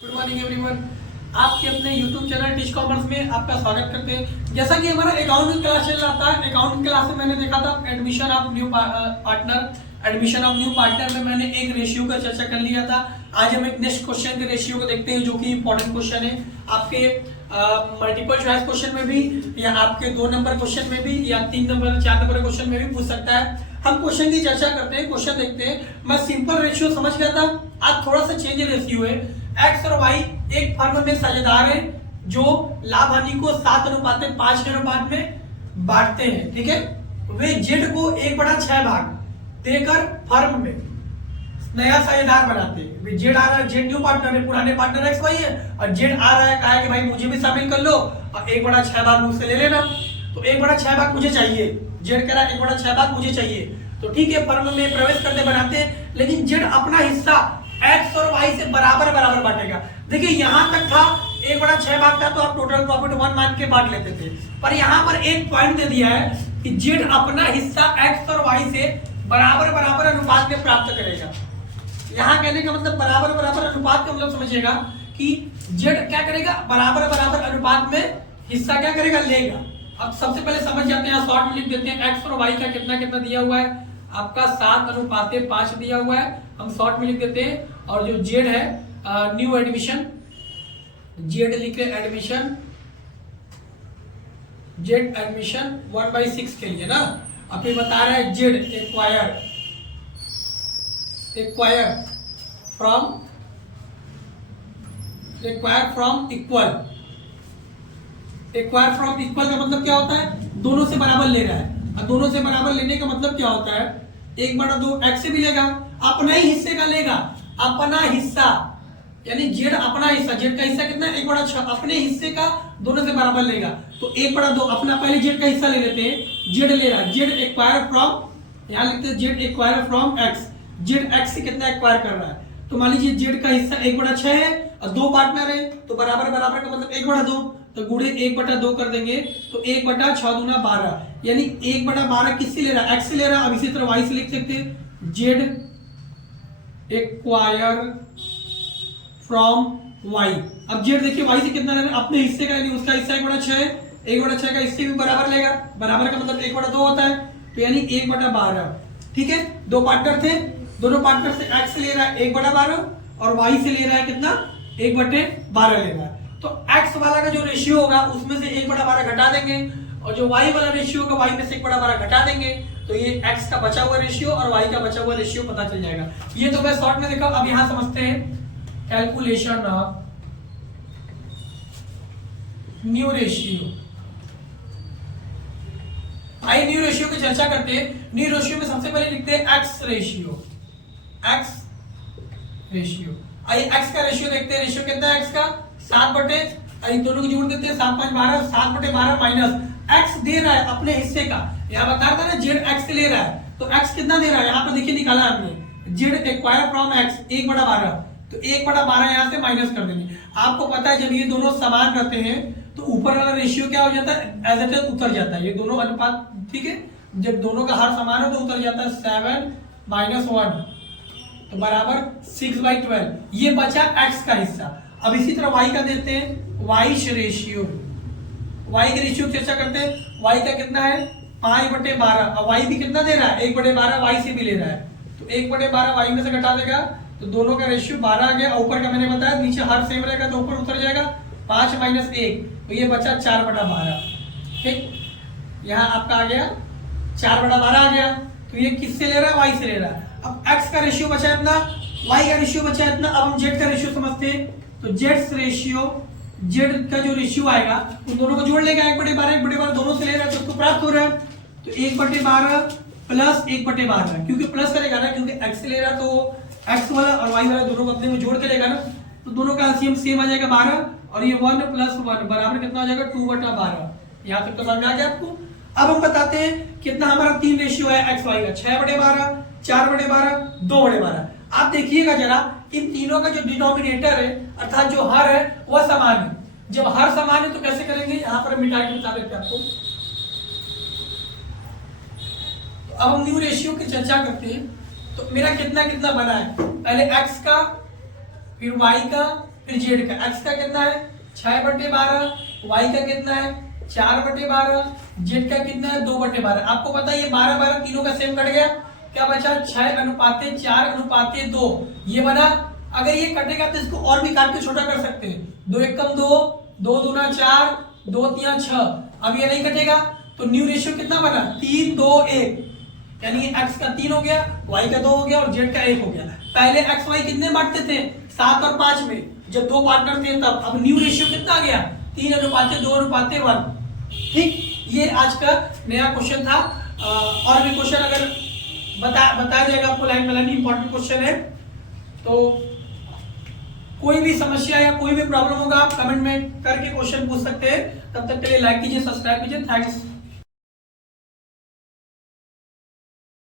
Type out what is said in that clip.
Good morning everyone. आपके अपने YouTube channel teach commerce में आपका स्वागत करते हैं। जैसा कि हमारा अकाउंटिंग क्लास चल रहा था, अकाउंटिंग क्लास में मैंने देखा था एडमिशन ऑफ न्यू पार्टनर में मैंने एक रेशियो का चर्चा कर लिया था। आज हम एक नेक्स्ट क्वेश्चन के रेशियो को देखते हैं जो कि इंपॉर्टेंट क्वेश्चन है आपके मल्टीपल चॉइस क्वेश्चन में भी, या आपके 2 नंबर क्वेश्चन में भी, या 3 नंबर 4 नंबर क्वेश्चन में भी पूछ सकता है। हम क्वेश्चन की चर्चा करते हैं, क्वेश्चन देखते हैं। मैं सिंपल रेशियो समझ गया था, आज थोड़ा सा चेंज रेशियो है। एक्स और वाई एक फर्म में साझेदार है जो लाभ हानि को 7:5 के अनुपात में बांटते हैं, ठीक है। वे जेड को 1/6 भाग देकर फर्म में नया साझेदार बनाते हैं। जेड आ रहा है, जेड न्यू पार्टनर है, पुराने पार्टनर एक्स वाई है, और जेड आ रहा है, कहा है कि भाई मुझे भी शामिल कर लो और 1/6 भाग मुझसे ले लेना। तो 1/6 भाग मुझे चाहिए, जेड कह रहा है 1/6 भाग मुझे चाहिए। तो ठीक है, फर्म में प्रवेश करते बनाते हैं, लेकिन जेड अपना हिस्सा एक्स और वाई से बराबर बराबर बांटेगा। देखिए यहां तक था 1/6 भाग था तो आप टोटल प्रॉफिट 1 मान के बांट लेते थे, पर यहां पर एक पॉइंट दे दिया है कि जेड अपना हिस्सा एक्स और वाई से बराबर बराबर अनुपात में प्राप्त करेगा। यहां कहने का मतलब बराबर बराबर अनुपात का मतलब समझिएगा कि जेड क्या करेगा, बराबर बराबर अनुपात में हिस्सा क्या करेगा, लेगा। अब सबसे पहले समझ जाते हैं, शॉर्ट में लिख देते हैं एक्स और वाई का कितना कितना दिया हुआ है, आपका 7:5 दिया हुआ है, हम शॉर्ट में लिख देते हैं। और जो जेड है न्यू एडमिशन, जेड लिखे एडमिशन, जेड एडमिशन 1/6 के लिए ना। अब ये बता रहा है जेड एक्वायर फ्रॉम इक्वल का मतलब क्या होता है, दोनों से बराबर ले रहा है। और दोनों से बराबर लेने का मतलब क्या होता है, 1/2 एक्स से भी लेगा, अपने ही हिस्से का लेगा, अपना हिस्सा, यानी जेड अपना हिस्सा, जेड का हिस्सा कितना है 1/6, अपने हिस्से का दोनों से बराबर लेगा। तो 1/2 अपना पहले जेड का हिस्सा ले लेते हैं। जेड ले रहा है, जेड एक्वायर फ्रॉम, यहां लिखते हैं Z acquire from x, Z x से कितना एक्वायर कर रहा है। तो मान लीजिए जेड का हिस्सा 1/6 है और 2 पार्टनर है, तो बराबर बराबर का मतलब 1/2, तो गुणे 1/2 कर देंगे, तो 1/6 दूना 12, यानी 1/12 किससे ले रहा है, एक्स से ले रहा है। अब इसी तरह वाई से लिख सकते हैं जेड एक्वायर फ्रॉम वाई। अब जेड देखिए वाई से कितना ले रहा है, अपने हिस्से का, यानी उसका हिस्सा 1/6 है, 1/6 का इससे भी बराबर लेगा, बराबर का मतलब 1/2 होता है, तो यानी 1/12, ठीक है। 2 पार्टनर थे, दोनों पार्टनर से एक्स ले रहा है 1/12 और वाई से ले रहा है कितना 1/12 ले रहा है। तो एक्स वाला का जो रेशियो होगा उसमें से 1/12 घटा देंगे, और जो वाई वाला रेशियो होगा वाई में से 1/12 घटा देंगे, तो ये एक्स का बचा हुआ रेशियो और वाई का बचा हुआ रेशियो पता चल जाएगा। ये तो मैं शॉर्ट में देखा। अब यहां समझते हैं कैलकुलेशन ऑफ न्यू रेशियो। आइए न्यू रेशियो की चर्चा करते हैं। न्यू रेशियो में सबसे पहले लिखते हैं एक्स रेशियो, आइए एक्स का रेशियो देखते हैं। रेशियो कितना है एक्स का 7/, दोनों को जोड़ देते हैं, 7 5 12, 7/12 माइनस एक्स दे रहा है अपने हिस्से का। यहाँ बता रहा था ना जेड एक्स से ले रहा है, तो एक्स कितना दे रहा है, यहाँ पर देखिए निकाला हमने, जेड एक्वायर फ्रॉम एक्स 1/12, तो 1/12 यहाँ से माइनस कर देंगे। आपको पता है जब ये दोनों समान रहते हैं तो ऊपर वाला रेशियो क्या हो जाता है, एज इट इज उतर जाता है, ये दोनों अनुपात, ठीक है। जब दोनों का हर समान हो तो उतर जाता है, 7 - 1 तो बराबर 6/12। ये बचा एक्स का हिस्सा। अब इसी तरह वाई का देते हैं, वाइश रेशियो, वाई के रेशियो की चर्चा करते हैं। वाई का कितना है 5/12, अब वाई भी कितना दे रहा है 1/12, वाई से भी ले रहा है, तो 1/12 वाई में से घटा देगा, तो दोनों का रेशियो 12 आ गया। ऊपर का मैंने बताया नीचे हर सेम रहेगा तो ऊपर उतर जाएगा, 5 - 1, तो ये बचा 4/12, ठीक। यहाँ आपका आ गया 4/12 आ गया, तो ये किससे ले रहा है, वाई से ले रहा है। अब एक्स का रेशियो बचा इतना, वाई का रेशियो बचा इतना। अब हम जेड का रेशियो समझते हैं, तो जेड्स रेशियो, जेड का जो रेशियो आएगा उन दोनों को जोड़ लेगा, 1/12 दोनों से ले रहा है तो उसको प्राप्त हो रहा है, तो 1/12 प्लस 1/12, क्योंकि प्लस करेगा ना, क्योंकि एक्स से ले रहा तो एक्स वाला और वाई वाला दोनों को अपने में जोड़ के लेगा ना, तो दोनों का एलसीएम सेम आ जाएगा 12, और ये 1 + 1 बराबर कितना हो जाएगा 2/12। यहाँ तक तो समझ में आ गया आपको। अब हम बताते हैं कितना हमारा 3 रेशियो है एक्स वाई का, 6/12, 4/12, 2/12। आप देखिएगा जरा, इन तीनों का जो डिनोमिनेटर है अर्थात जो हर है वह समान है। जब हर समान है तो कैसे करेंगे, यहां पर मिटा के बता देते हैं आपको। तो अब हम न्यू रेशियो की चर्चा करते हैं। तो मेरा कितना कितना बना है, पहले x का, फिर y का, फिर जेड का, एक्स का कितना है 6/12, वाई का कितना है 4/12, जेड का कितना है 2/12। आपको पता है ये 12/12 तीनों का सेम कट गया, क्या बचा 6:4:2 ये बना। अगर ये कटेगा तो इसको और भी काट के छोटा कर सकते हैं, 2 1 कम 2, 2 दूना 4, 2 3 6। अब ये नहीं कटेगा तो न्यू रेशियो कितना बना 3 2 1, यानी x का 3 हो गया, y का 2 हो गया और z का 1 हो गया। पहले x y कितने बांटते थे 7 और 5 में, जब 2 पार्टनर थे तब। अब न्यू रेशियो कितना आ गया 3:2:1। ठीक, ये आज का नया क्वेश्चन था। और भी क्वेश्चन अगर बताया जाएगा आपको line by line, important question है। तो कोई भी समस्या या कोई भी प्रॉब्लम होगा आप कमेंट में करके क्वेश्चन पूछ सकते हैं। तब तक के लिए लाइक कीजिए, सब्सक्राइब कीजिए। थैंक्स।